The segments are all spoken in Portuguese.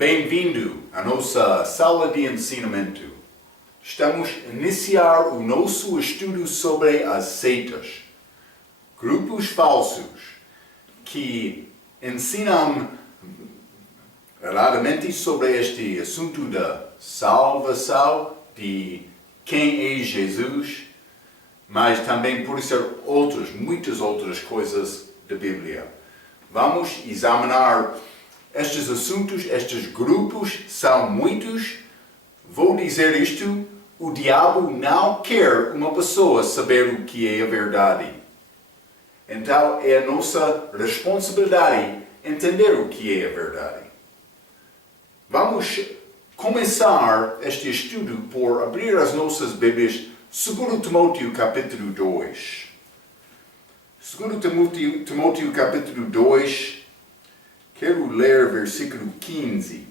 Bem-vindo à nossa sala de ensinamento. Estamos a iniciar o nosso estudo sobre as seitas, grupos falsos que ensinam erradamente sobre este assunto da salvação, de quem é Jesus, mas também por ser muitas outras coisas da Bíblia. Vamos examinar estes assuntos, estes grupos são muitos. Vou dizer isto, o diabo não quer uma pessoa saber o que é a verdade. Então é a nossa responsabilidade entender o que é a verdade. Vamos começar este estudo por abrir as nossas Bíblias, 2 Timóteo capítulo 2. 2 Timóteo capítulo 2, quero ler versículo 15.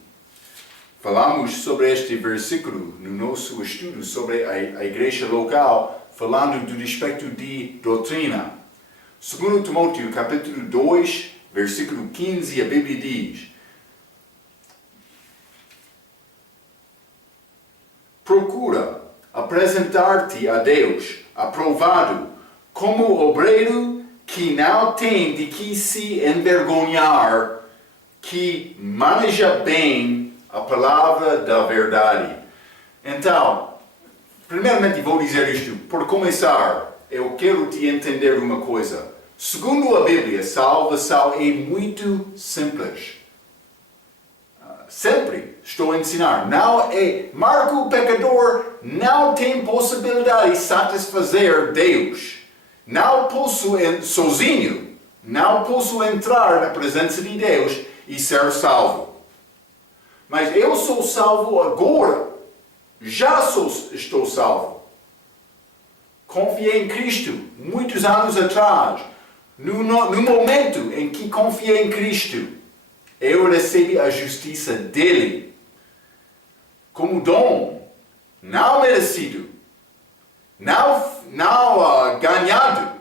Falamos sobre este versículo no nosso estudo sobre a igreja local, falando do aspecto de doutrina. 2 Timóteo capítulo 2, versículo 15, a Bíblia diz: procura apresentar-te a Deus, aprovado, como obreiro que não tem de que se envergonhar, que maneja bem a palavra da verdade. Então, primeiramente vou dizer isto. Por começar, eu quero te entender uma coisa. Segundo a Bíblia, salvação é muito simples. Sempre estou a ensinar. Não é, Marco o pecador não tem possibilidade de satisfazer Deus. Não posso sozinho, não posso entrar na presença de Deus e ser salvo. Mas eu sou salvo agora. Já estou salvo. Confiei em Cristo muitos anos atrás. No momento em que confiei em Cristo, eu recebi a justiça dele como dom, não merecido, não ganhado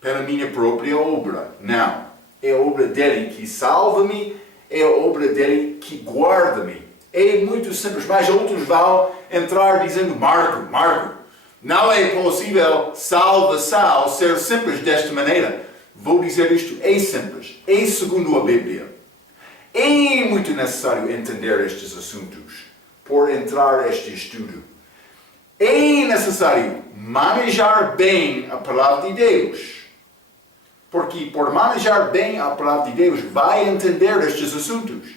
pela minha própria obra. Não. É a obra dele que salva-me, é a obra dele que guarda-me. É muito simples, mas outros vão entrar dizendo: Marco, não é possível salvação ser simples desta maneira. Vou dizer isto, é simples, é segundo a Bíblia. É muito necessário entender estes assuntos por entrar neste estudo. É necessário manejar bem a palavra de Deus. Porque por manejar bem a palavra de Deus, vai entender estes assuntos.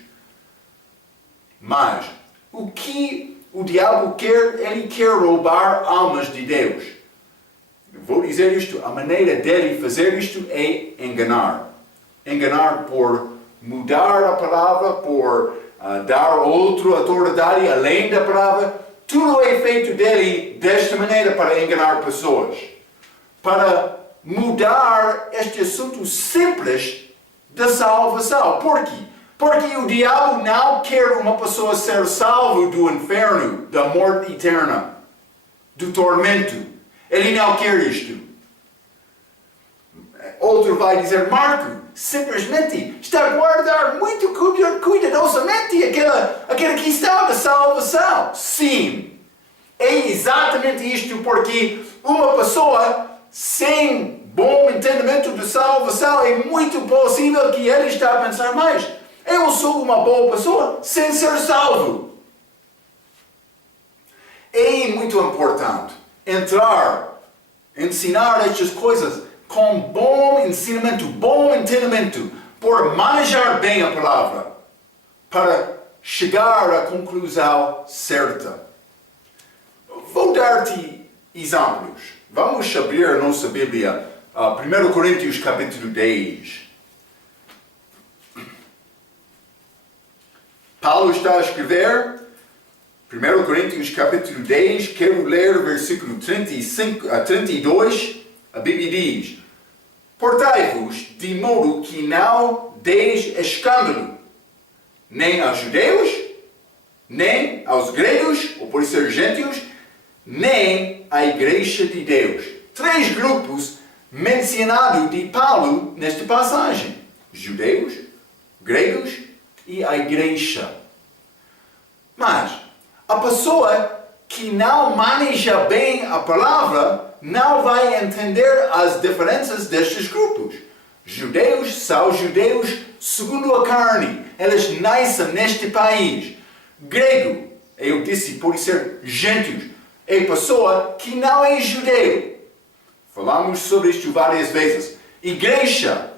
Mas, o que o diabo quer? Ele quer roubar almas de Deus. Vou dizer isto, a maneira dele fazer isto é enganar. Enganar por mudar a palavra, por dar outra autoridade além da palavra. Tudo é feito dele desta maneira para enganar pessoas. Para mudar este assunto simples da salvação. Por quê? Porque o diabo não quer uma pessoa ser salvo do inferno, da morte eterna, do tormento. Ele não quer isto. Outro vai dizer: Marco, simplesmente está a guardar muito cuidadosamente aquela questão da salvação. Sim, é exatamente isto, porque uma pessoa sem bom entendimento de salvação é muito possível que ele está a pensar: mas eu sou uma boa pessoa sem ser salvo. É muito importante ensinar estas coisas com bom ensinamento, bom entendimento, por manejar bem a palavra, para chegar à conclusão certa. Vou dar-te exemplos. Vamos abrir a nossa Bíblia, 1 Coríntios capítulo 10. Paulo está a escrever, 1 Coríntios capítulo 10, quero ler o versículo 35 a 32, a Bíblia diz: portai-vos de modo que não deis escândalo, nem aos judeus, nem aos gregos, ou por ser gentios, nem à igreja de Deus. 3 grupos mencionados de Paulo nesta passagem: judeus, gregos e a igreja. Mas a pessoa que não maneja bem a palavra não vai entender as diferenças destes grupos. Judeus são judeus segundo a carne. Eles nascem neste país. Grego, eu disse, pode ser gentios. É pessoa que não é judeu. Falamos sobre isto várias vezes. Igreja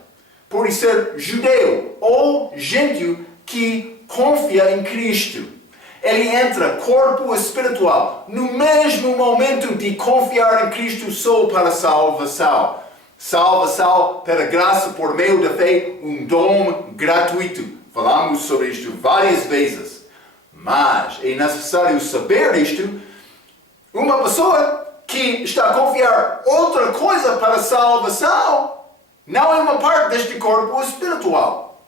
pode ser judeu ou gentio que confia em Cristo. Ele entra corpo espiritual no mesmo momento de confiar em Cristo só para salvação. Salvação pela graça por meio da fé, um dom gratuito. Falamos sobre isto várias vezes. Mas é necessário saber isto. Uma pessoa que está a confiar outra coisa para a salvação não é uma parte deste corpo espiritual.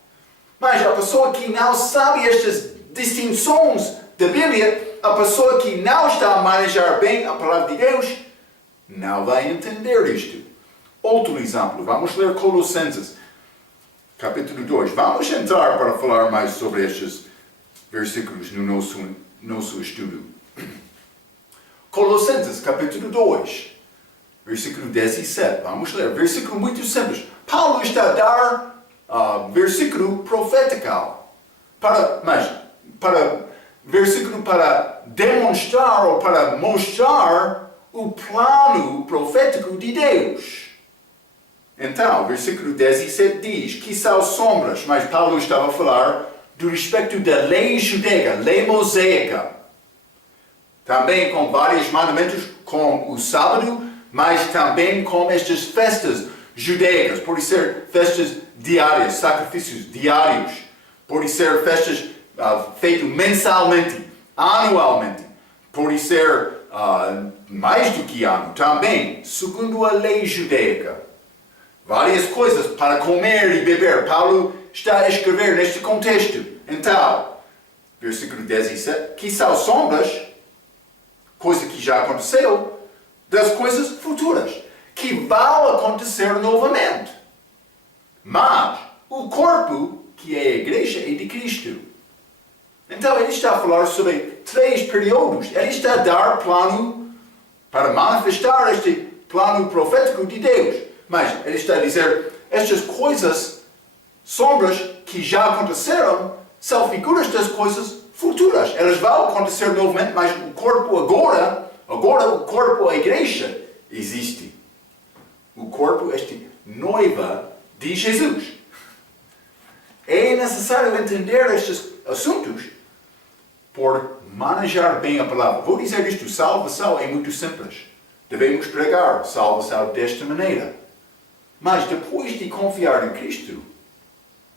Mas a pessoa que não sabe estas distinções da Bíblia, a pessoa que não está a manejar bem a palavra de Deus, não vai entender isto. Outro exemplo, vamos ler Colossenses, capítulo 2. Vamos entrar para falar mais sobre estes versículos no nosso estudo. Colossenses, capítulo 2, versículo 17. Vamos ler, versículo muito simples. Paulo está a dar versículo profético, versículo para demonstrar ou para mostrar o plano profético de Deus. Então, versículo 17 diz que são sombras, mas Paulo estava a falar do respeito da lei judaica, lei mosaica. Também com vários mandamentos, com o sábado, mas também com estas festas judaicas. Pode ser festas diárias, sacrifícios diários. Pode ser festas feitas mensalmente, anualmente. Pode ser mais do que ano também, segundo a lei judaica. Várias coisas para comer e beber. Paulo está a escrever neste contexto. Então, versículo 17, que são sombras, coisa que já aconteceu, das coisas futuras, que vão acontecer novamente. Mas o corpo, que é a igreja, é de Cristo. Então ele está a falar sobre 3 períodos. Ele está a dar plano para manifestar este plano profético de Deus. Mas ele está a dizer, estas coisas, sombras que já aconteceram, são figuras das coisas futuras. Elas vão acontecer novamente, mas o corpo agora o corpo, a igreja, existe. O corpo, este noiva de Jesus. É necessário entender estes assuntos por manejar bem a palavra. Vou dizer isto, salvação é muito simples. Devemos pregar salvação desta maneira. Mas depois de confiar em Cristo,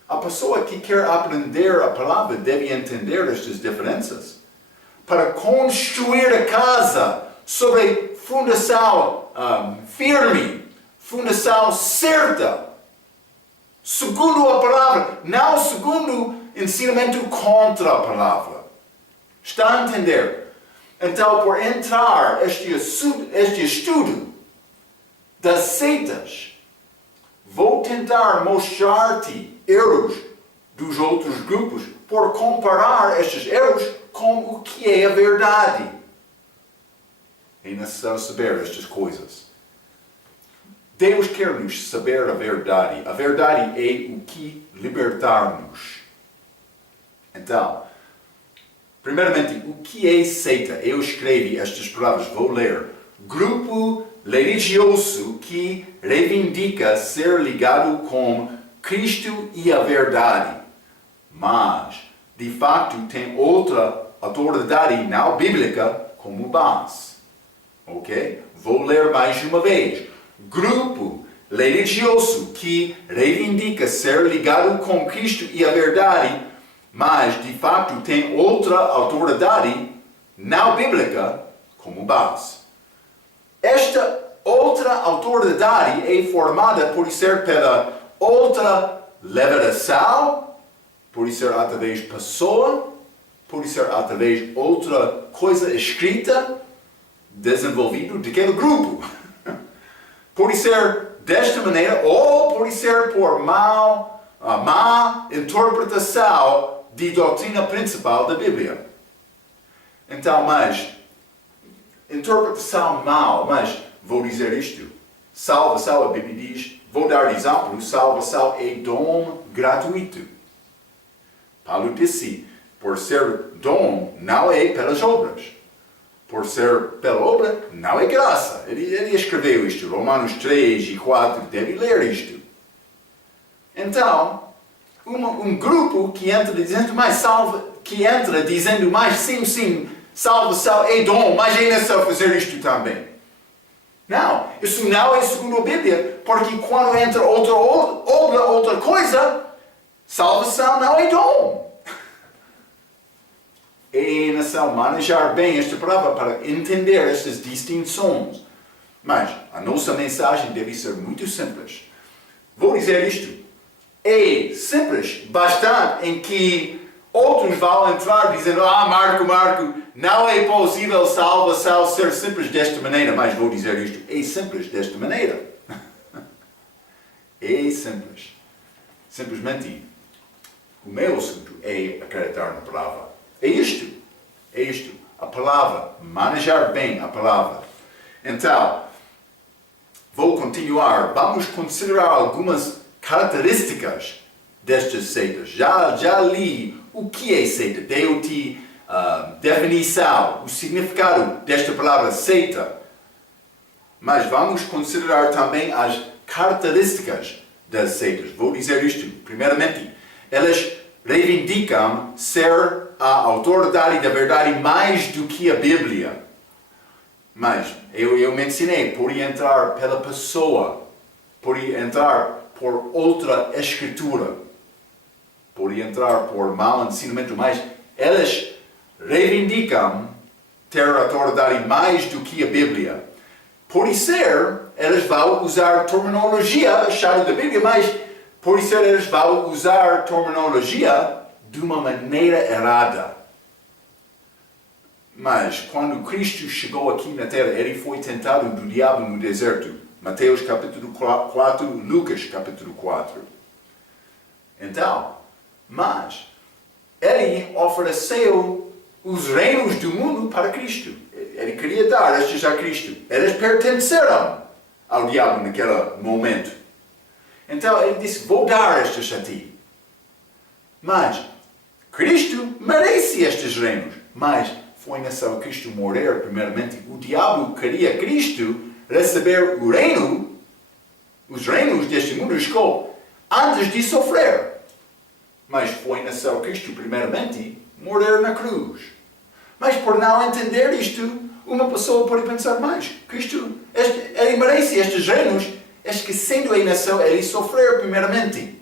a pessoa que quer aprender a palavra deve entender estas diferenças. Para construir a casa sobre fundação firme, fundação certa, segundo a palavra, não segundo ensinamento contra a palavra. Está a entender? Então, por entrar este estudo das seitas, vou tentar mostrar-te erros dos outros grupos por comparar estes erros com o que é a verdade. É necessário saber estas coisas. Deus quer-nos saber a verdade. A verdade é o que libertar-nos. Então, primeiramente, o que é seita? Eu escrevi estas palavras, vou ler. Grupo religioso que reivindica ser ligado com Cristo e a verdade, mas de fato tem outra autoridade não bíblica como base. Ok? Vou ler mais uma vez. Grupo religioso que reivindica ser ligado com Cristo e a verdade, mas de fato tem outra autoridade não bíblica como base. Esta outra autoridade é formada por ser pela outra revelação, pode ser através de pessoa, pode ser através de outra coisa escrita, desenvolvida daquele grupo. Pode ser desta maneira, ou pode ser por má interpretação de doutrina principal da Bíblia. Então, mas, interpretação mal, mas vou dizer isto. Salvação, a Bíblia diz, vou dar exemplo, salvação é dom gratuito. Paulo disse, por ser dom, não é pelas obras. Por ser pela obra, não é graça. Ele escreveu isto, Romanos 3 e 4, deve ler isto. Então, um grupo que entra dizendo, sim, salvação é dom, mas é necessário fazer isto também. Não, isso não é segundo a Bíblia, porque quando entra outra obra, outra coisa, salvação não é dom. É necessário manejar bem esta palavra para entender estas distinções. Mas a nossa mensagem deve ser muito simples. Vou dizer isto. É simples, bastante, em que outros vão entrar dizendo, Marco, não é possível salvação ser simples desta maneira. Mas vou dizer isto, é simples desta maneira. É simples. Simplesmente, o meu assunto é acreditar na palavra. É isto. A palavra. Manejar bem a palavra. Então, vou continuar. Vamos considerar algumas características destas seitas. Já li o que é seita. Dei-te definição, o significado desta palavra seita. Mas vamos considerar também as características das seitas. Vou dizer isto. Primeiramente, elas reivindicam ser a autoridade da verdade mais do que a Bíblia. Mas eu mencionei, por entrar pela pessoa, por entrar por outra escritura, por entrar por mau ensinamento, mas elas reivindicam ter autoridade mais do que a Bíblia. Por ser, elas vão usar terminologia achada da Bíblia, mas por isso eles vão usar terminologia de uma maneira errada. Mas quando Cristo chegou aqui na terra, ele foi tentado do diabo no deserto. Mateus capítulo 4, Lucas capítulo 4. Então, mas ele ofereceu os reinos do mundo para Cristo. Ele queria dar estes a Cristo. Eles pertenceram ao diabo naquele momento. Então ele disse, vou dar estes a ti. Mas Cristo merece estes reinos. Mas foi necessário Cristo morrer primeiramente. O diabo queria Cristo receber o reino, os reinos deste mundo, antes de sofrer. Mas foi necessário Cristo primeiramente morrer na cruz. Mas por não entender isto, uma pessoa pode pensar, mas Cristo, ele merece estes reinos, esquecendo a nação, ele sofrer primeiramente.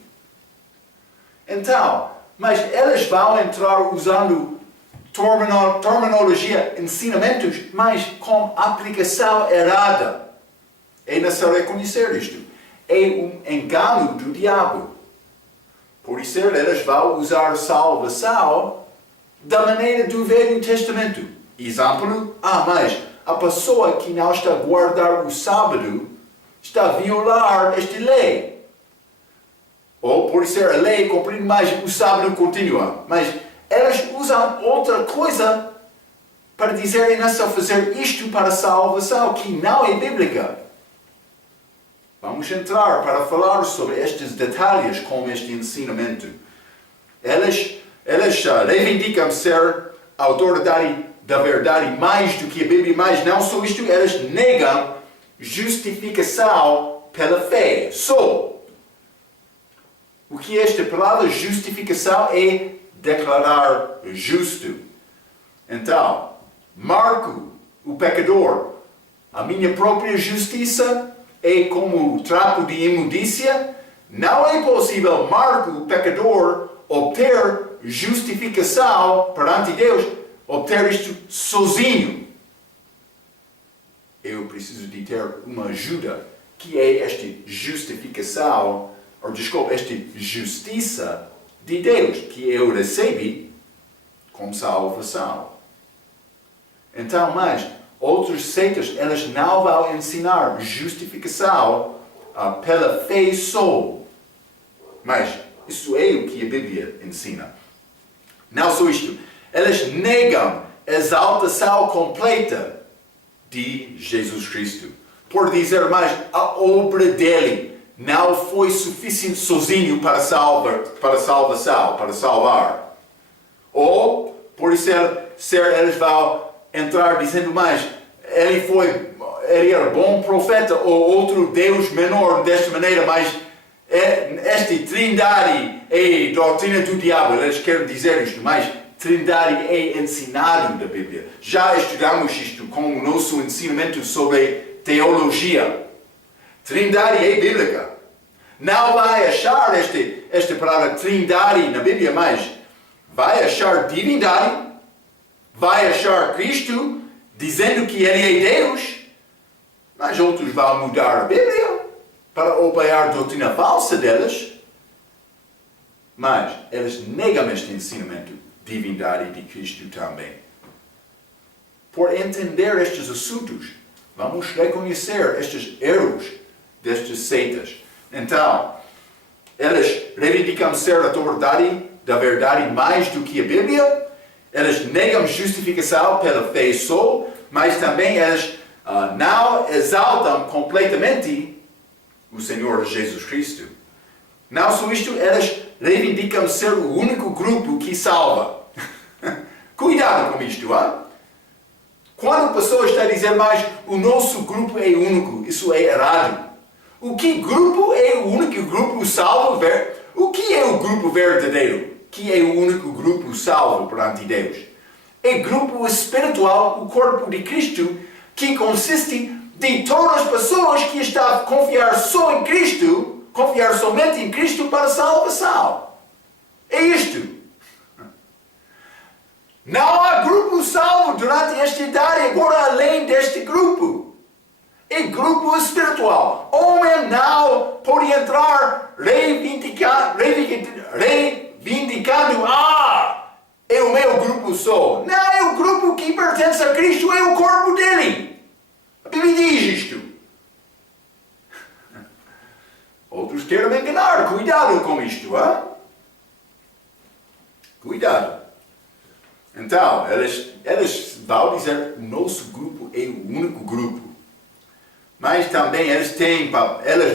Então, mas elas vão entrar usando terminologia, ensinamentos, mas com aplicação errada. É necessário reconhecer isto. É um engano do diabo. Por isso, elas vão usar salvação da maneira do Velho Testamento. Exemplo, mas a pessoa que não está a guardar o sábado está a violar esta lei. Ou por ser a lei cumprida, mas o sábado continua. Mas elas usam outra coisa para dizer que não é só fazer isto para a salvação, que não é bíblica. Vamos entrar para falar sobre estes detalhes com este ensinamento. Elas reivindicam ser a autoridade da verdade mais do que a Bíblia, mas não só isto, elas negam justificação pela fé. O que esta palavra justificação é declarar justo. Então, Marco, o pecador, a minha própria justiça é como trapo de imundícia. Não é possível Marco, o pecador, obter justificação perante Deus, obter isto sozinho. Eu preciso de ter uma ajuda, que é esta justificação, esta justiça de Deus, que eu recebi como salvação. Então, mas outras seitas, elas não vão ensinar justificação pela fé só. Mas isso é o que a Bíblia ensina. Não só isto, elas negam exaltação completa de Jesus Cristo. Por dizer mais, a obra dele não foi suficiente sozinho para salvar. Ou, por isso, eles vão entrar dizendo mais, ele era bom profeta, ou outro Deus menor desta maneira, mas esta trindade é doutrina do diabo. Eles querem dizer isto, mas trindade é ensinado da Bíblia. Já estudamos isto com o nosso ensinamento sobre teologia. Trindade é bíblica. Não vai achar esta palavra trindade na Bíblia, mas vai achar divindade, vai achar Cristo dizendo que Ele é Deus, mas outros vão mudar a Bíblia para apoiar a doutrina falsa deles, mas eles negam este ensinamento de divindade de Cristo também. Por entender estes assuntos, vamos reconhecer estes erros destas seitas. Então, eles reivindicam ser a autoridade da verdade mais do que a Bíblia, eles negam justificação pela fé só, mas também eles não exaltam completamente o Senhor Jesus Cristo. Não só isto, eles reivindicam ser o único grupo que salva. Cuidado com isto, hein? Quando a pessoa está a dizer mais, o nosso grupo é único, isso é errado. O que grupo é o único grupo salvo? O que é o grupo verdadeiro? Que é o único grupo salvo perante Deus? É grupo espiritual, o corpo de Cristo, que consiste de todas as pessoas que estão a confiar só em Cristo, confiar somente em Cristo para salvação. É isto. Não há grupo salvo durante esta idade, agora além deste grupo. É grupo espiritual. Homem não pode entrar reivindicando, é o meu grupo só. Não, é o grupo que pertence a Cristo, é o corpo dele. A Bíblia diz isto. Outros querem me enganar, cuidado com isto, hein? Cuidado. Então, eles vão dizer, o nosso grupo é o único grupo. Mas também eles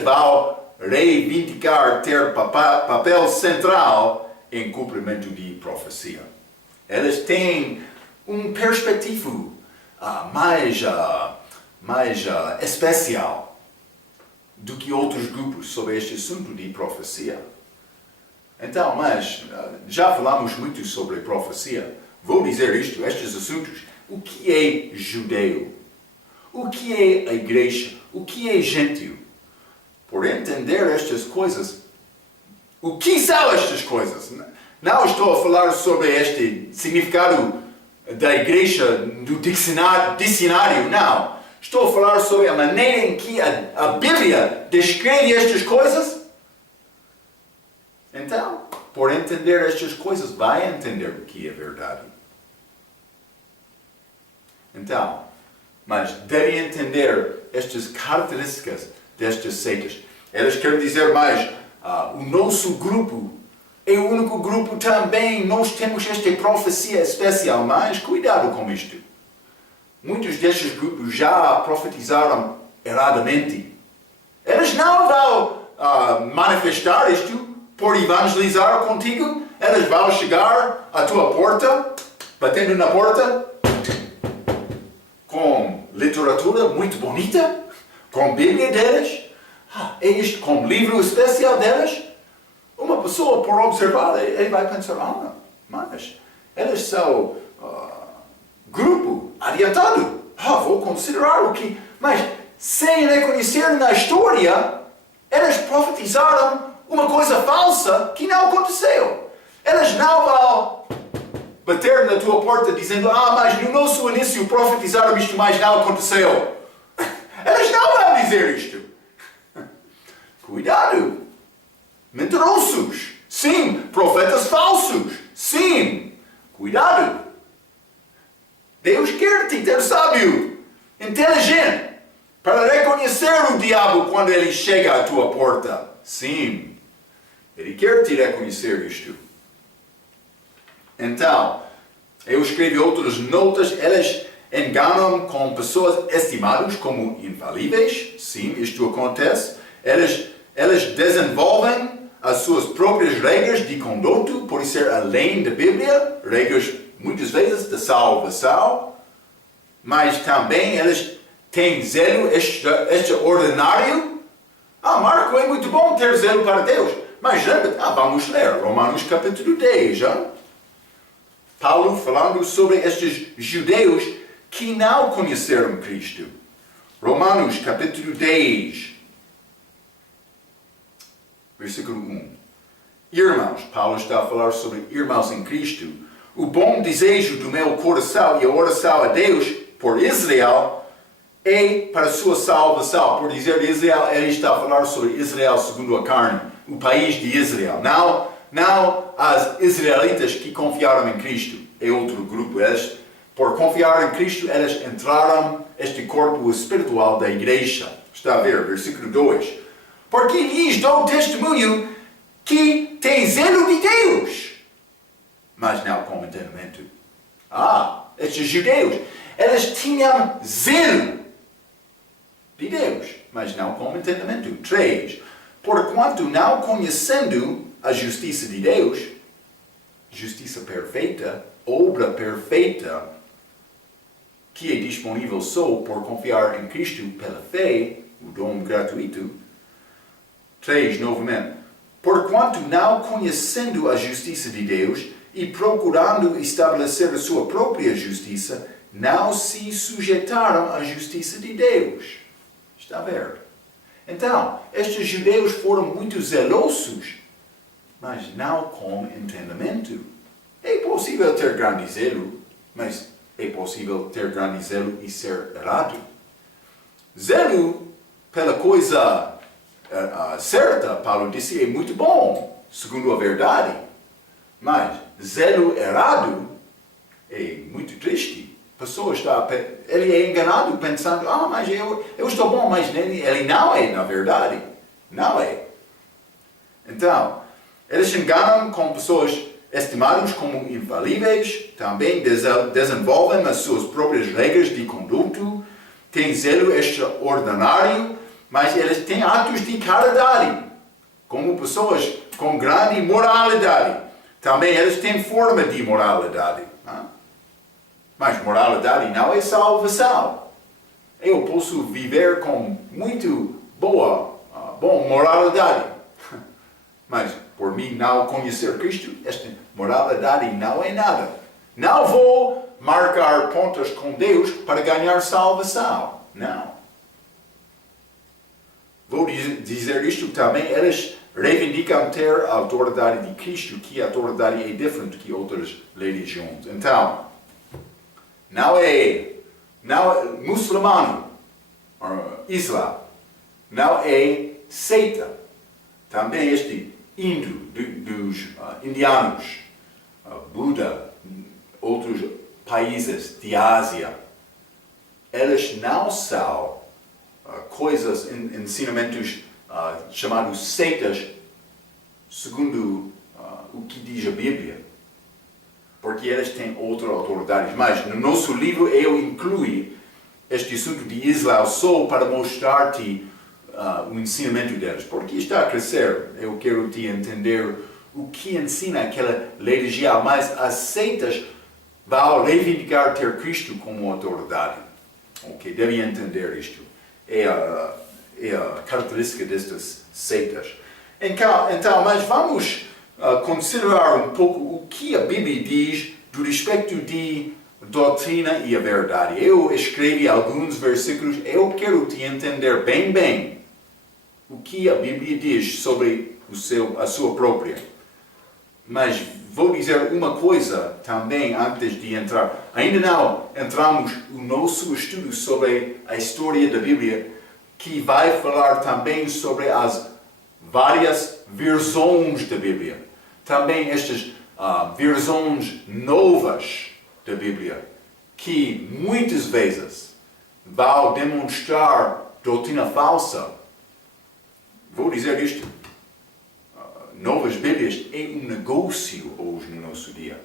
vão reivindicar ter papel central em cumprimento de profecia. Eles têm perspectiva mais especial do que outros grupos sobre este assunto de profecia. Então, mas já falamos muito sobre profecia. Vou dizer isto, estes assuntos. O que é judeu? O que é a igreja? O que é gentio? Por entender estas coisas, o que são estas coisas? Não estou a falar sobre este significado da igreja do dicionário, não. Estou a falar sobre a maneira em que a Bíblia descreve estas coisas. Então, por entender estas coisas, vai entender o que é verdade. Então, mas deve entender estas características destas seitas. Elas querem dizer mais, o nosso grupo é o único grupo também, nós temos esta profecia especial, mas cuidado com isto. Muitos destes grupos já profetizaram erradamente. Eles não vão manifestar isto por evangelizar contigo. Eles vão chegar à tua porta, batendo na porta, com literatura muito bonita, com Bíblia deles, é isto, com livro especial deles. Uma pessoa, por observar, ele vai pensar, mas eles são grupo adiantado. Vou considerar o que... Mas, sem reconhecer na história, eles profetizaram uma coisa falsa que não aconteceu. Eles não vão bater na tua porta dizendo, mas no nosso início profetizaram isto, mas não aconteceu. Eles não vão dizer isto. Cuidado. Mentirosos. Sim. Profetas falsos. Sim. Cuidado. Deus quer te ter sábio, inteligente, para reconhecer o diabo quando ele chega à tua porta. Sim. Ele quer te reconhecer isto. Então, Eu escrevi outras notas, elas enganam com pessoas estimadas como infalíveis. Sim, isto acontece. Elas desenvolvem as suas próprias regras de conduta, por ser além da Bíblia, regras muitas vezes de salvação, mas também elas têm zelo extraordinário. Marco, é muito bom ter zelo para Deus, mas lembra, vamos ler Romanos capítulo 10, já? Paulo falando sobre estes judeus que não conheceram Cristo. Romanos capítulo 10, versículo 1. Irmãos, Paulo está a falar sobre irmãos em Cristo. O bom desejo do meu coração e a oração a Deus por Israel é para a sua salvação. Por dizer Israel, ele está a falar sobre Israel segundo a carne, o país de Israel. Não as israelitas que confiaram em Cristo. É outro grupo. Eles, por confiar em Cristo, eles entraram este corpo espiritual da igreja. Está a ver, versículo 2. Porque lhes dou testemunho que tem zelo de Deus, mas não com entendimento. Estes judeus, eles tinham zelo de Deus, mas não com entendimento. 3. Porquanto não conhecendo a justiça de Deus, justiça perfeita, obra perfeita, que é disponível só por confiar em Cristo pela fé, o dom gratuito. 3, novamente. Porquanto não conhecendo a justiça de Deus e procurando estabelecer a sua própria justiça, não se sujeitaram à justiça de Deus. Está a ver? Então, estes judeus foram muito zelosos, mas não com entendimento. É possível ter grande zelo, mas é possível ter grande zelo e ser errado. Zelo pela coisa certa, Paulo disse, é muito bom, segundo a verdade. Mas zelo errado é muito triste. A pessoa ele é enganado pensando, mas eu estou bom, mas ele não é, na verdade. Não é. Então, eles enganam com pessoas estimadas como infalíveis, também desenvolvem as suas próprias regras de conduta, têm zelo extraordinário, mas eles têm atos de caridade, como pessoas com grande moralidade. Também eles têm forma de moralidade. Mas moralidade não é salvação. Eu posso viver com muito boa moralidade. Mas por mim não conhecer Cristo, esta moralidade não é nada. Não vou marcar pontos com Deus para ganhar salvação. Não. Vou dizer isto também, eles reivindicam ter a autoridade de Cristo, que a autoridade é diferente que outras religiões. Então, não é muçulmano, Islã, não é seita. Também este dos indianos, Buda, outros países de Ásia, eles não são ensinamentos chamados seitas, segundo o que diz a Bíblia, porque eles têm outras autoridades. Mas no nosso livro eu incluí este assunto de Islã só para mostrar-te o ensinamento deles, porque está a crescer. Eu quero te entender o que ensina aquela religião, mas as seitas vão reivindicar ter Cristo como autoridade. Ok, devem entender isto. É a característica destas seitas. Então, mas vamos considerar um pouco o que a Bíblia diz do respeito de doutrina e a verdade. Eu escrevi alguns versículos, eu quero te entender bem o que a Bíblia diz sobre a sua própria. Mas vou dizer uma coisa também antes de entrar. Ainda não entramos no nosso estudo sobre a história da Bíblia, que vai falar também sobre as várias versões da Bíblia. Também estas versões novas da Bíblia, que muitas vezes vão demonstrar doutrina falsa. Vou dizer isto. Novas Bíblias é um negócio hoje no nosso dia.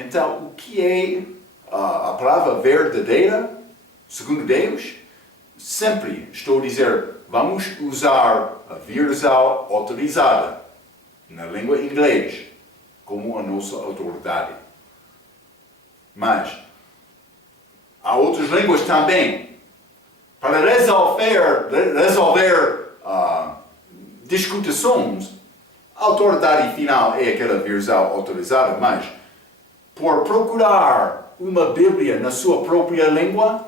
Então, o que é a palavra verdadeira, segundo Deus? Sempre estou a dizer, vamos usar a versão autorizada na língua inglesa como a nossa autoridade. Mas há outras línguas também. Para resolver discussões, a autoridade final é aquela versão autorizada, mas por procurar uma Bíblia na sua própria língua,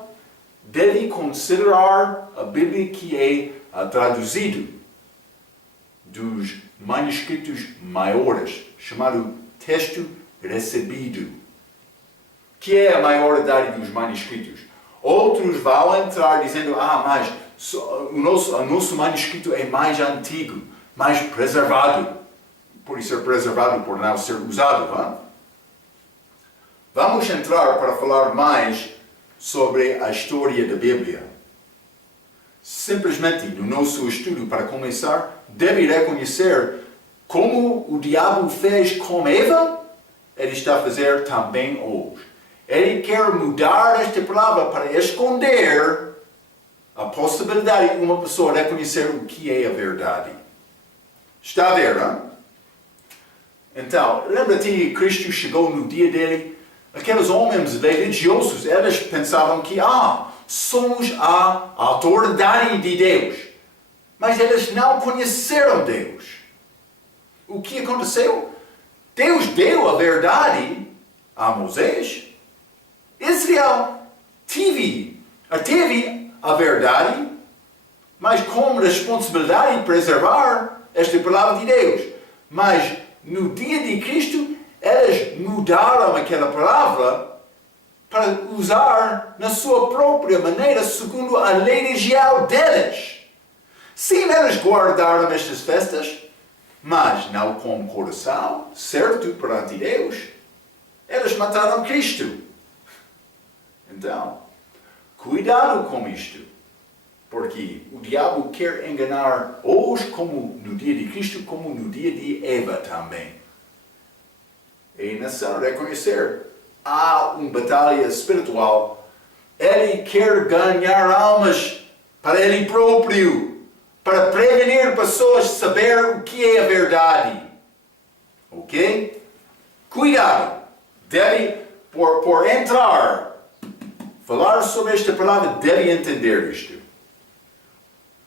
deve considerar a Bíblia que é traduzido dos manuscritos maiores, chamado texto recebido, que é a maioridade dos manuscritos. Outros vão entrar dizendo, mas o nosso manuscrito é mais antigo, mais preservado. Por ser preservado, por não ser usado. Hein? Vamos entrar para falar mais sobre a história da Bíblia. Simplesmente, no nosso estudo, para começar, deve reconhecer como o diabo fez com Eva, ele está a fazer também hoje. Ele quer mudar esta palavra para esconder a possibilidade de uma pessoa reconhecer o que é a verdade. Está a ver, hein? Então, lembra-te, Cristo chegou no dia dele, aqueles homens religiosos, eles pensavam que, somos a autoridade de Deus. Mas eles não conheceram Deus. O que aconteceu? Deus deu a verdade a Moisés. Israel teve a verdade, mas com responsabilidade de preservar esta palavra de Deus. Mas no dia de Cristo, eles mudaram aquela palavra para usar na sua própria maneira, segundo a religião deles. Sim, eles guardaram estas festas, mas não com coração certo perante Deus. Eles mataram Cristo. Então, cuidado com isto, porque o diabo quer enganar hoje, como no dia de Cristo, como no dia de Eva também. É necessário reconhecer, há uma batalha espiritual. Ele quer ganhar almas para ele próprio, para prevenir pessoas saber o que é a verdade. Ok? Cuidado! Deve, por entrar, falar sobre esta palavra, deve entender isto.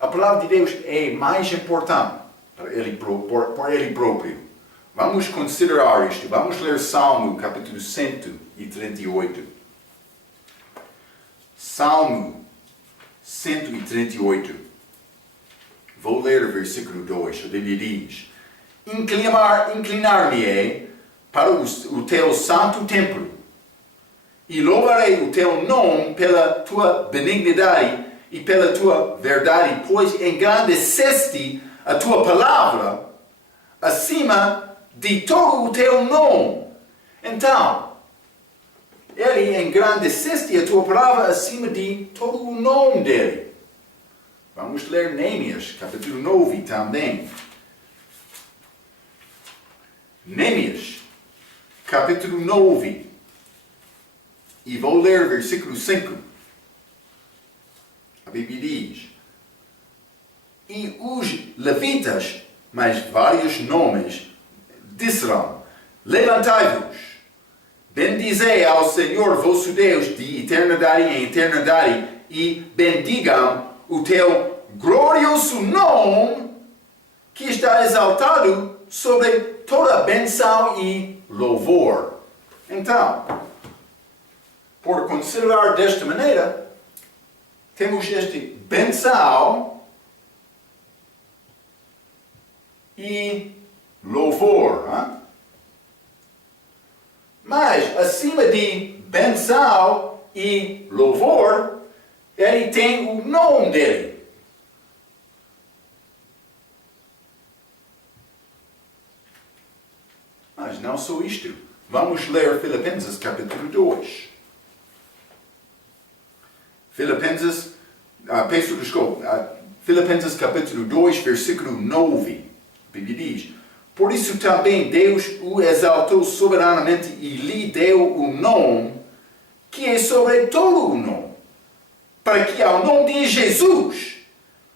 A palavra de Deus é mais importante para ele, por ele próprio. Vamos considerar isto. Vamos ler Salmo, capítulo 138. Salmo 138. Vou ler o versículo 2. A Bíblia diz: Inclinar-me-ei para o teu santo templo, e louvarei o teu nome pela tua benignidade e pela tua verdade, pois engrandeceste a tua palavra acima de todo o teu nome. Então, ele engrandeceste a tua palavra acima de todo o nome dele. Vamos ler Neemias, capítulo 9 também. Neemias, capítulo 9. E vou ler versículo 5. A Bíblia diz: E os levitas, mais vários nomes, disseram: Levantai-vos, bendizei ao Senhor vosso Deus de eternidade em eternidade, e bendigam o teu glorioso nome, que está exaltado sobre toda bênção e louvor. Então, por considerar desta maneira, temos este bênção e louvor. Hein? Mas, acima de bênção e louvor, ele tem o nome dele. Mas não só isto. Vamos ler Filipenses capítulo 2. Filipenses capítulo 2, versículo 9. A Bíblia diz: Por isso também Deus o exaltou soberanamente e lhe deu o nome que é sobre todo o nome, para que ao nome de Jesus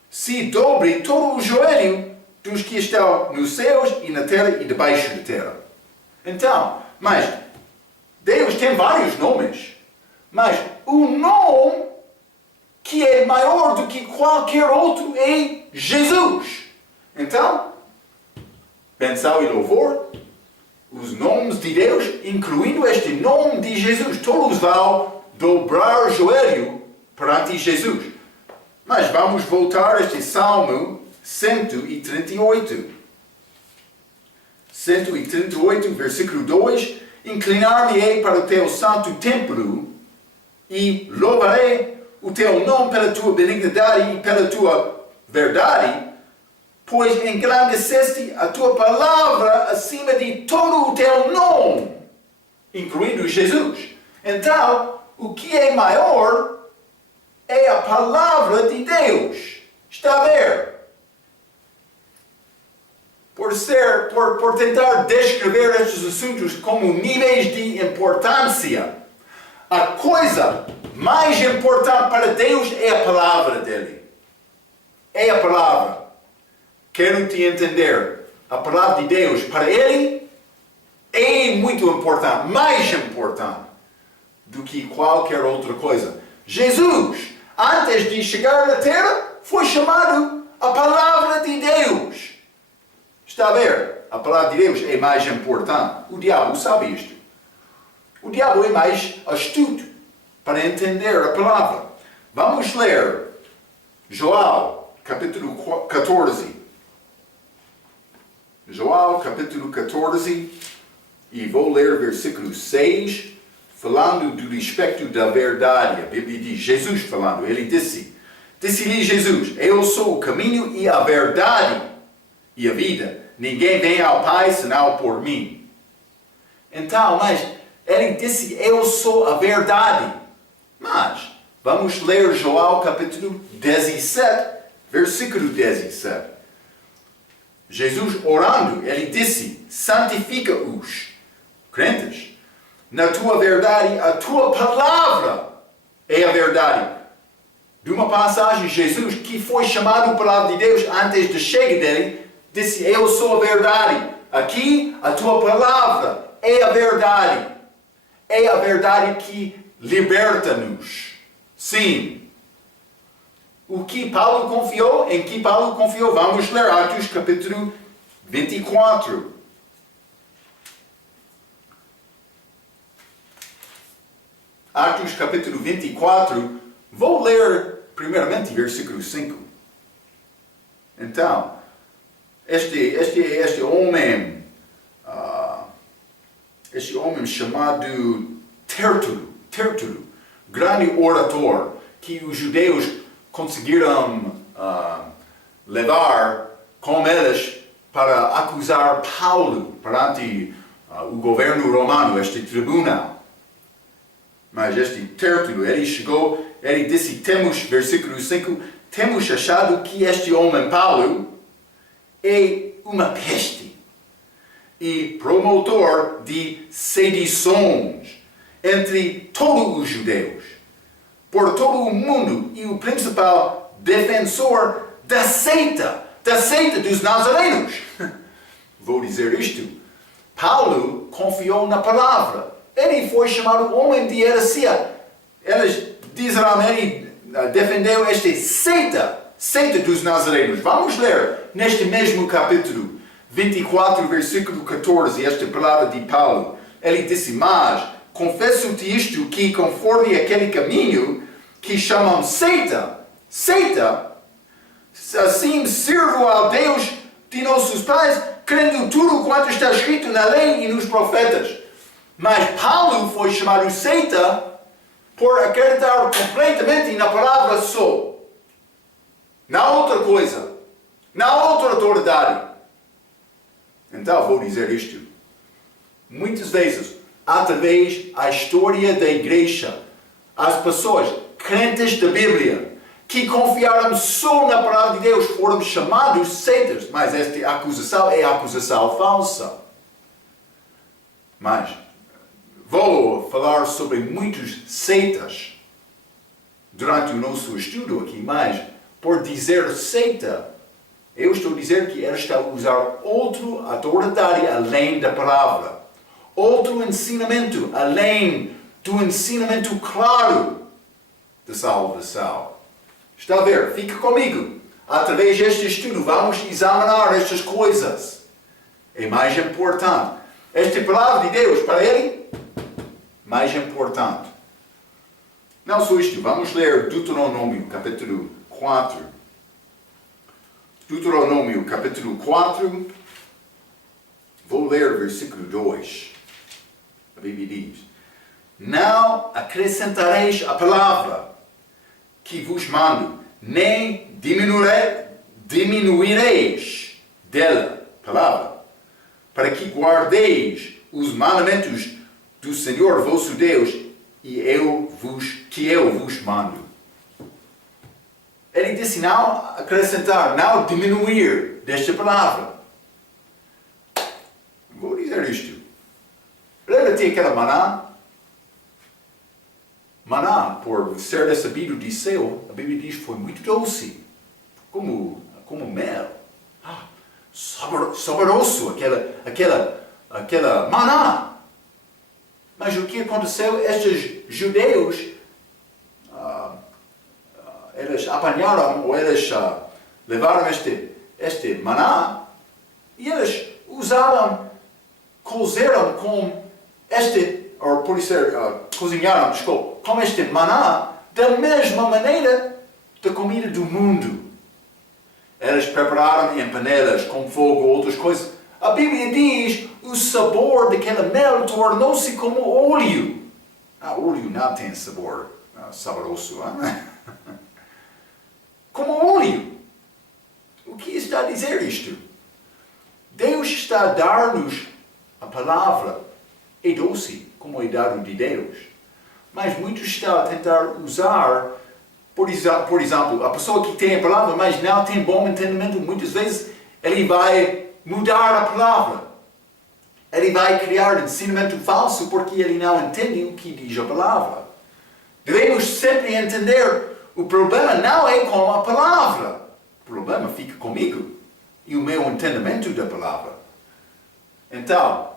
se dobre todo o joelho dos que estão nos céus e na terra e debaixo da terra. Então, mas Deus tem vários nomes, mas o nome que é maior do que qualquer outro é Jesus. Então, benção e louvor, os nomes de Deus, incluindo este nome de Jesus, todos vão dobrar o joelho perante Jesus. Mas vamos voltar a este Salmo 138. 138, versículo 2. Inclinar-me-ei para o teu santo templo e louvarei o teu nome pela tua benignidade e pela tua verdade, pois engrandeceste a tua palavra acima de todo o teu nome, incluindo Jesus. Então, o que é maior é a palavra de Deus. Está a ver? Por tentar descrever estes assuntos como níveis de importância, a coisa mais importante para Deus é a palavra dele. É a palavra. Quero te entender. A palavra de Deus para ele é muito importante, mais importante do que qualquer outra coisa. Jesus, antes de chegar na terra, foi chamado a palavra de Deus. Está a ver? A palavra de Deus é mais importante. O diabo sabe isto. O diabo é mais astuto para entender a palavra. Vamos ler Joel, capítulo 14. Joel, capítulo 14, e vou ler versículo 6, falando do respeito da verdade. A Bíblia diz, Jesus falando, ele disse-lhe Jesus, eu sou o caminho e a verdade e a vida. Ninguém vem ao Pai senão por mim. Então, mas ele disse, eu sou a verdade. Mas, vamos ler Joel capítulo 17, versículo 17. Jesus orando, ele disse, santifica-os, crentes, na tua verdade, a tua palavra é a verdade. De uma passagem, Jesus, que foi chamado palavra de Deus antes da chega dele, disse, eu sou a verdade. Aqui, a tua palavra é a verdade. É a verdade que liberta-nos. Sim. O que Paulo confiou, em que Paulo confiou, vamos ler Atos capítulo 24. Atos capítulo 24, vou ler primeiramente versículo 5. Então, este homem chamado Tértulo, grande orator, que os judeus conseguiram levar com eles para acusar Paulo perante o governo romano, este tribunal. Mas este Tértulo, ele chegou, ele disse, versículo 5, temos achado que este homem Paulo é uma peste e promotor de sedições entre todos os judeus, por todo o mundo, e o principal defensor da seita dos nazarenos. Vou dizer isto. Paulo confiou na palavra. Ele foi chamado homem de heresia. Eles disseram, ele defendeu esta seita dos nazarenos. Vamos ler neste mesmo capítulo 24, versículo 14, esta palavra de Paulo. Ele disse, mas confesso-te isto, que conforme aquele caminho que chamam seita, assim sirvo ao Deus de nossos pais, crendo tudo quanto está escrito na lei e nos profetas. Mas Paulo foi chamado seita por acreditar completamente na palavra só. Na outra coisa. Na outra autoridade. Então vou dizer isto. Muitas vezes, através da história da igreja, as pessoas crentes da Bíblia que confiaram só na palavra de Deus foram chamados seitas, mas esta acusação é acusação falsa. Mas vou falar sobre muitos seitas durante o nosso estudo aqui, mas por dizer seita, eu estou a dizer que ela está a usar outra autoridade além da palavra, outro ensinamento além do ensinamento claro da salvação. Está a ver? Fica comigo. Através deste estudo vamos examinar estas coisas. É mais importante. Esta palavra de Deus para ele, mais importante. Não só isto, vamos ler Deuteronômio capítulo 4. Deuteronômio capítulo 4. Vou ler versículo 2. A Bíblia diz: Não acrescentareis a palavra que vos mando, nem diminuireis dela, palavra, para que guardeis os mandamentos do Senhor vosso Deus, que eu vos mando. Ele disse não acrescentar, não diminuir desta palavra. Vou dizer isto. Lembra-te aquela maná? Maná, por ser recebido de céu, a Bíblia diz que foi muito doce, como mel. Saboroso, aquela maná. Mas o que aconteceu? Estes judeus, eles apanharam, ou eles levaram este maná, e eles usaram, cozeram com ou por ser, cozinharam, com este maná, da mesma maneira da comida do mundo. Eles prepararam em panelas, com fogo, outras coisas. A Bíblia diz, o sabor daquela mel tornou-se como óleo. Óleo não tem sabor saboroso. Como óleo. O que está a dizer isto? Deus está a dar-nos a palavra. É doce, como é dado de Deus. Mas muitos estão a tentar usar, por exemplo, a pessoa que tem a palavra, mas não tem bom entendimento, muitas vezes ele vai mudar a palavra. Ele vai criar ensinamento falso porque ele não entende o que diz a palavra. Devemos sempre entender, o problema não é com a palavra. O problema fica comigo e o meu entendimento da palavra. Então,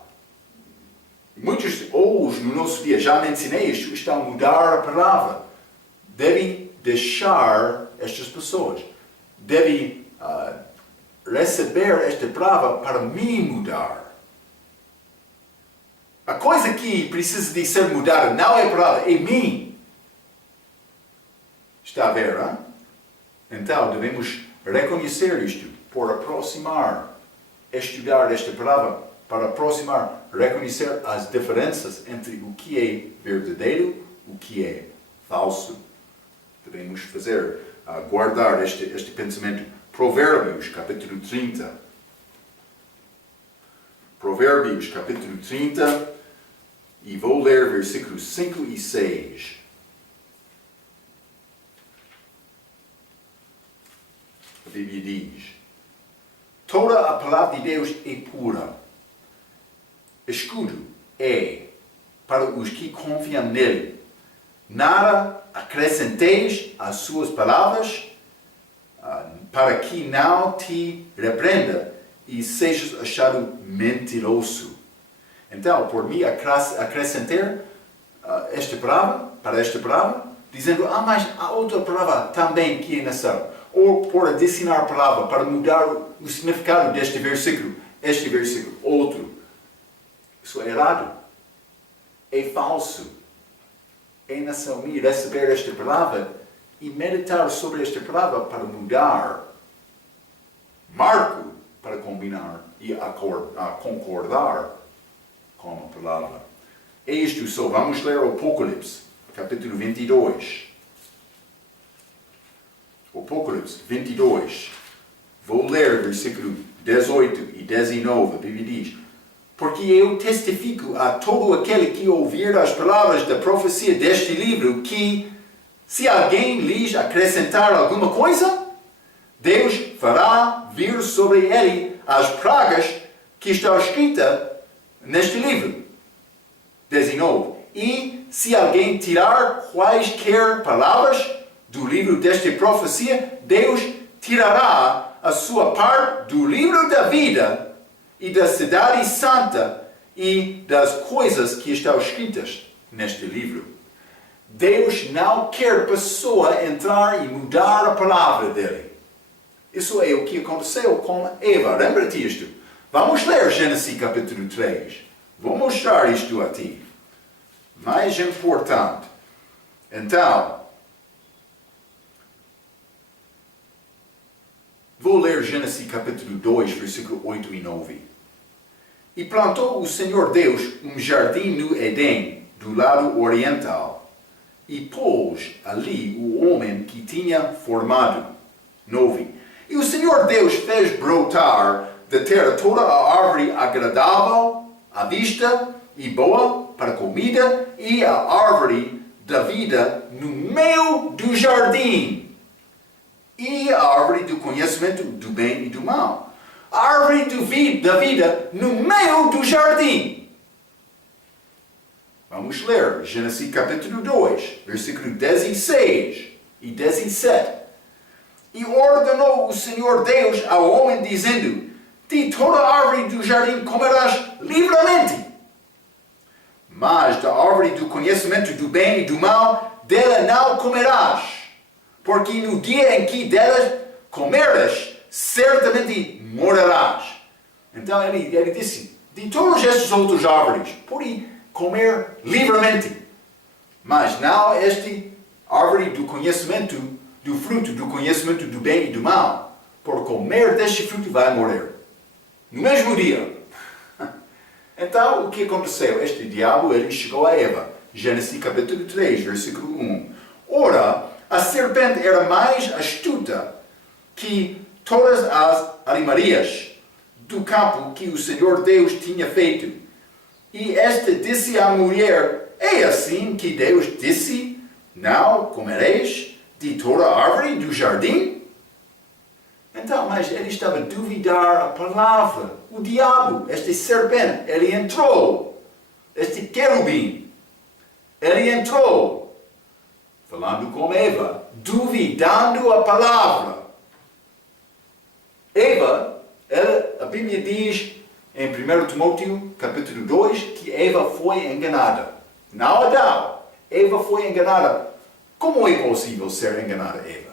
muitos hoje no nosso dia, já mencionei isto, estão a mudar a palavra. Devem deixar estas pessoas. Devem receber esta palavra para me mudar. A coisa que precisa de ser mudada não é a palavra, é mim. Está a ver, hein? Então devemos reconhecer isto, por aproximar, estudar esta palavra, para aproximar, reconhecer as diferenças entre o que é verdadeiro e o que é falso. Devemos fazer, guardar este pensamento. Provérbios, capítulo 30. Provérbios, capítulo 30, e vou ler versículos 5 e 6. A Bíblia diz: Toda a palavra de Deus é pura. Escudo é para os que confiam nele. Nada acrescenteis às suas palavras, para que não te repreenda e sejas achado mentiroso. Então, por mim, acrescentar esta palavra, para esta palavra, dizendo, mas há outra palavra também que é necessária. Ou por adicionar a palavra para mudar o significado deste versículo, outro. Isso é errado. É falso. É necessário receber esta palavra e meditar sobre esta palavra para mudar. Marco para combinar e concordar com a palavra. É isto só. Vamos ler o Apocalipse, capítulo 22. Apocalipse 22. Vou ler versículo 18 e 19. A Bíblia diz: Porque eu testifico a todo aquele que ouvir as palavras da profecia deste livro que Se alguém lhes acrescentar alguma coisa, Deus fará vir sobre ele as pragas que estão escritas neste livro. 19. E se alguém tirar quaisquer palavras do livro desta profecia, Deus tirará a sua parte do livro da vida e da cidade santa e das coisas que estão escritas neste livro. Deus não quer pessoa entrar e mudar a palavra dele. Isso é o que aconteceu com Eva. Lembra-te isto. Vamos ler Gênesis capítulo 3. Vou mostrar isto a ti. Mais importante. Então, vou ler Gênesis capítulo 2, versículo 8 e 9. E plantou o Senhor Deus um jardim no Éden, do lado oriental, e pôs ali o homem que tinha formado. 9. E o Senhor Deus fez brotar da terra toda a árvore agradável à vista e boa para comida, e a árvore da vida no meio do jardim, e a árvore do conhecimento do bem e do mal. A árvore da vida no meio do jardim. Vamos ler Gênesis capítulo 2, versículo 16 e 17. E ordenou o Senhor Deus ao homem, dizendo: de toda a árvore do jardim comerás livremente, mas da árvore do conhecimento do bem e do mal, dela não comerás, porque no dia em que dela comerás, certamente morrerás. Então ele disse: de todas estas outras árvores, podem comer livremente, mas não este árvore do conhecimento, do fruto do conhecimento do bem e do mal. Por comer deste fruto vai morrer. No mesmo dia. Então, o que aconteceu? Este diabo, ele chegou a Eva. Gênesis capítulo 3, versículo 1. Ora, a serpente era mais astuta que todas as animarias do campo que o Senhor Deus tinha feito. E esta disse à mulher: é assim que Deus disse: não comereis de toda a árvore do jardim? Então, mas ele estava a duvidar a palavra. O diabo, este serpente, ele entrou. Este querubim, ele entrou, falando com Eva, duvidando a palavra. Eva, a Bíblia diz em 1 Timóteo capítulo 2 que Eva foi enganada. Não Adão. Eva foi enganada. Como é possível ser enganada, Eva?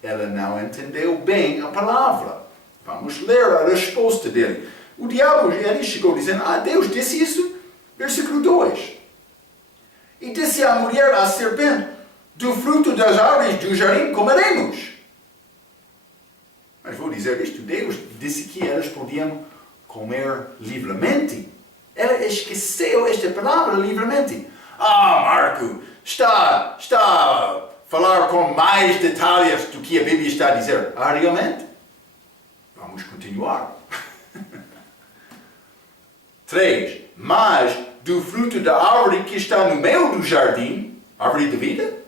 Ela não entendeu bem a palavra. Vamos ler a resposta dele. O diabo, ele chegou dizendo: Deus disse isso. Versículo 2. E disse a mulher, à serpente: do fruto das árvores do jardim comeremos. Mas vou dizer isto: Deus disse que elas podiam comer livremente. Ela esqueceu esta palavra, livremente. Marco, está a falar com mais detalhes do que a Bíblia está a dizer. Realmente? Vamos continuar. 3. Mas do fruto da árvore que está no meio do jardim, árvore da vida,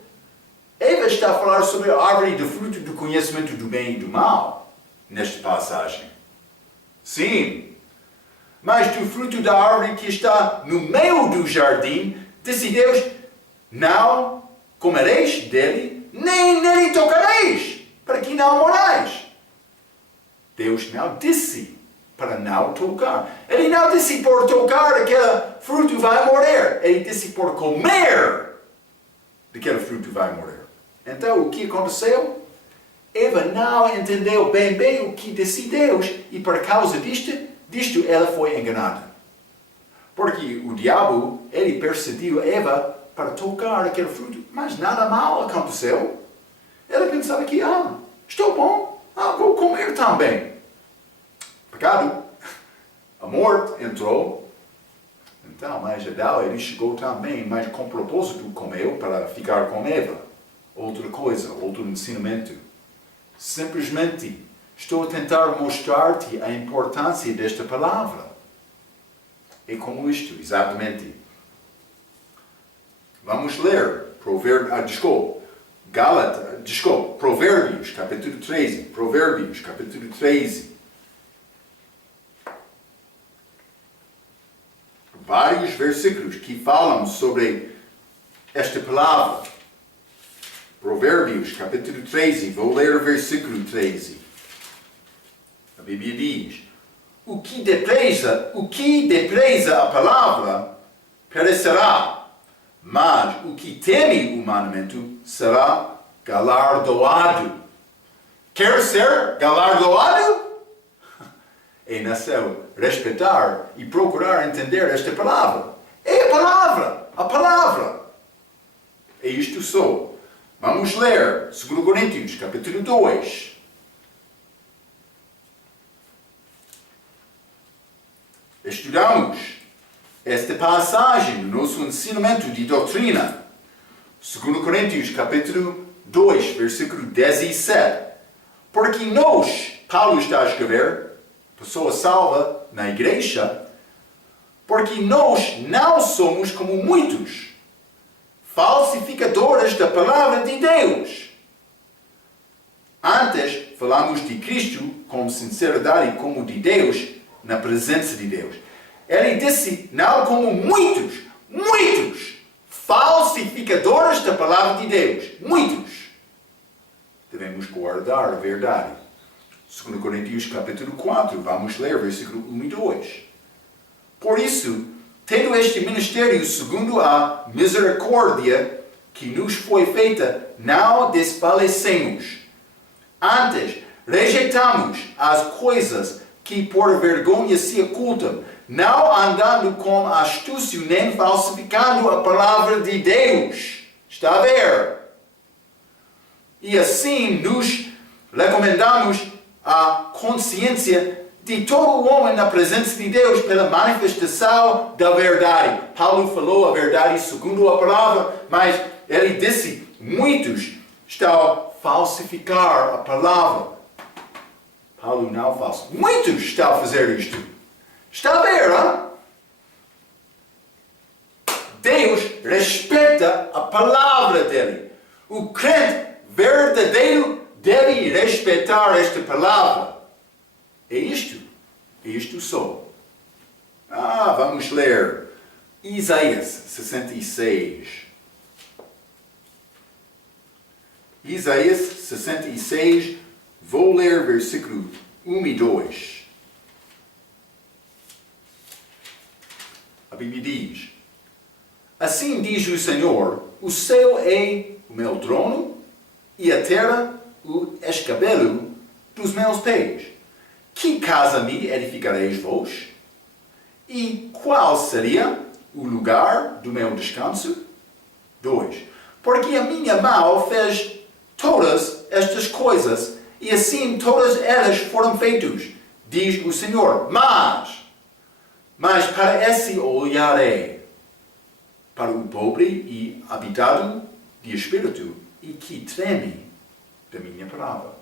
Eva está a falar sobre a árvore do fruto do conhecimento do bem e do mal, nesta passagem. Sim. Mas do fruto da árvore que está no meio do jardim, disse Deus: não comereis dele, nem nele tocareis, para que não morais. Deus não disse para não tocar. Ele não disse por tocar aquele fruto vai morrer. Ele disse por comer daquele fruto vai morrer. Então, o que aconteceu? Eva não entendeu bem o que disse Deus, e por causa disto ela foi enganada. Porque o diabo, ele persuadiu Eva para tocar aquele fruto, mas nada mal aconteceu. Ela pensava que, estou bom, vou comer também. Pecado, a morte entrou. Então, mas Adão, ele chegou também, mas com propósito comeu para ficar com Eva. Outra coisa, outro ensinamento. Simplesmente estou a tentar mostrar-te a importância desta palavra. É como isto, exatamente. Vamos ler Provérbios, capítulo 13. Provérbios, capítulo 13. Vários versículos que falam sobre esta palavra. Provérbios, capítulo 13. Vou ler o versículo 13. A Bíblia diz: o que depreza a palavra perecerá, mas o que teme o mandamento será galardoado. Quer ser galardoado? É necessário respeitar e procurar entender esta palavra. É a palavra. É isto só. Vamos ler 2 Coríntios, capítulo 2. Estudamos esta passagem no nosso ensinamento de doutrina. 2 Coríntios, capítulo 2, versículo 17. Porque nós, Paulo está a escrever, pessoa salva na igreja, porque nós não somos como muitos, falsificadores da palavra de Deus. Antes, falamos de Cristo com sinceridade como de Deus, na presença de Deus. Ele disse, não como muitos, falsificadores da palavra de Deus. Muitos. Devemos guardar a verdade. 2 Coríntios capítulo 4, vamos ler versículo 1 e 2. Por isso, tendo este ministério segundo a misericórdia que nos foi feita, não desfalecemos. Antes, rejeitamos as coisas que por vergonha se ocultam, não andando com astúcia nem falsificando a palavra de Deus. Está a ver? E assim nos recomendamos a consciência de todo o homem na presença de Deus pela manifestação da verdade. Paulo falou a verdade segundo a palavra, mas ele disse, muitos estão a falsificar a palavra. Paulo não faz. Muitos estão a fazer isto. Está a ver, hein? Deus respeita a palavra dele. O crente verdadeiro deve respeitar esta palavra. É isto só. Vamos ler Isaías 66. Isaías 66, vou ler versículo 1 e 2. A Bíblia diz: assim diz o Senhor, o céu é o meu trono e a terra o escabelo dos meus pés. Que casa me edificareis vós? E qual seria o lugar do meu descanso? 2. Porque a minha mão fez todas estas coisas, e assim todas elas foram feitas, diz o Senhor. Mas para esse olharei, para o pobre e habitado de espírito, e que treme da minha palavra.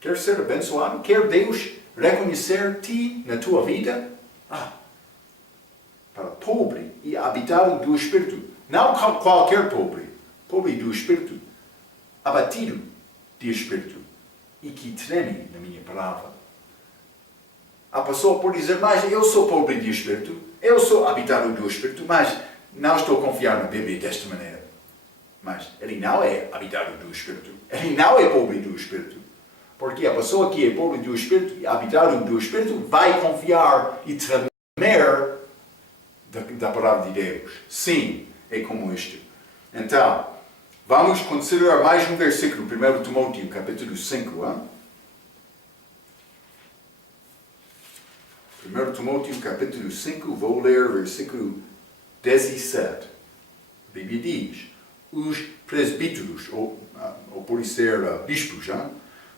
Quer ser abençoado? Quer Deus reconhecer-te na tua vida? Para pobre e habitado do espírito. Não qualquer pobre. Pobre do espírito. Abatido de espírito. E que treme na minha palavra. A pessoa pode dizer, mas eu sou pobre de espírito. Eu sou habitado do espírito, mas não estou a confiar na Bíblia desta maneira. Mas ele não é habitado do espírito. Ele não é pobre do espírito. Porque a pessoa que é pobre do espírito e habitado do espírito vai confiar e tremer da palavra de Deus. Sim, é como isto. Então, vamos considerar mais um versículo, 1 Timóteo, capítulo 5. 1 Timóteo, capítulo 5, vou ler versículo 17. A Bíblia diz, os presbíteros, ou por ser bispos,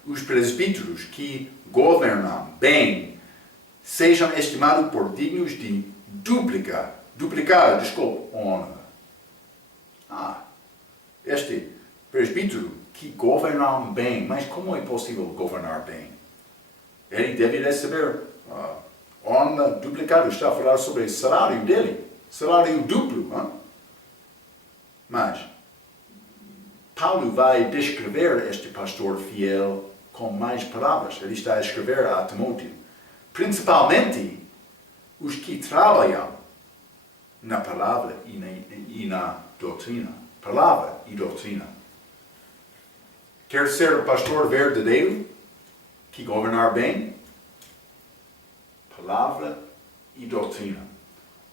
os presbíteros que governam bem sejam estimados por dignos de duplicar, honra. Este presbítero que governam bem, mas como é possível governar bem? Ele deve receber honra duplicada. Está a falar sobre o salário dele, salário duplo. Mas Paulo vai descrever este pastor fiel com mais palavras. Ele está a escrever a Timóteo. Principalmente os que trabalham na palavra e na doutrina. Palavra e doutrina. Quer ser o pastor verdadeiro? Que governar bem? Palavra e doutrina.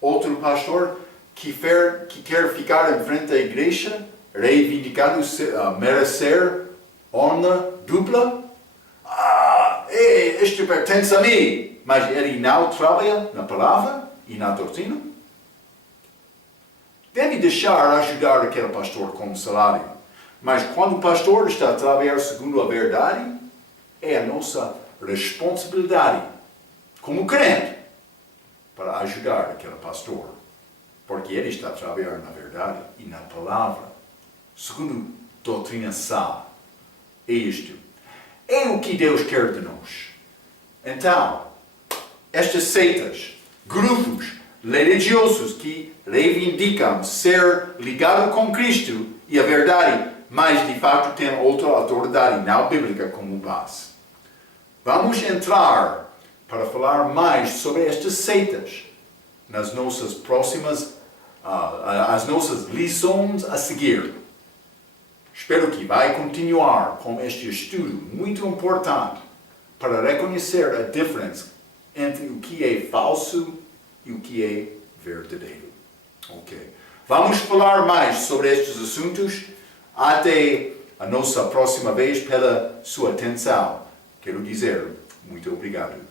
Outro pastor que quer ficar em frente à igreja, reivindicando merecer honra dupla? Este pertence a mim, mas ele não trabalha na palavra e na doutrina? Deve deixar ajudar aquele pastor com salário. Mas quando o pastor está a trabalhar segundo a verdade, é a nossa responsabilidade, como crente, para ajudar aquele pastor. Porque ele está a trabalhar na verdade e na palavra, segundo doutrina sã. É isto. É o que Deus quer de nós. Então, estas seitas, grupos religiosos que reivindicam ser ligado com Cristo e a verdade, mas de fato tem outra autoridade não bíblica como base. Vamos entrar para falar mais sobre estas seitas nas nossas próximas, as nossas lições a seguir. Espero que vai continuar com este estudo muito importante para reconhecer a diferença entre o que é falso e o que é verdadeiro. Ok. Vamos falar mais sobre estes assuntos. Até a nossa próxima vez pela sua atenção. Quero dizer muito obrigado.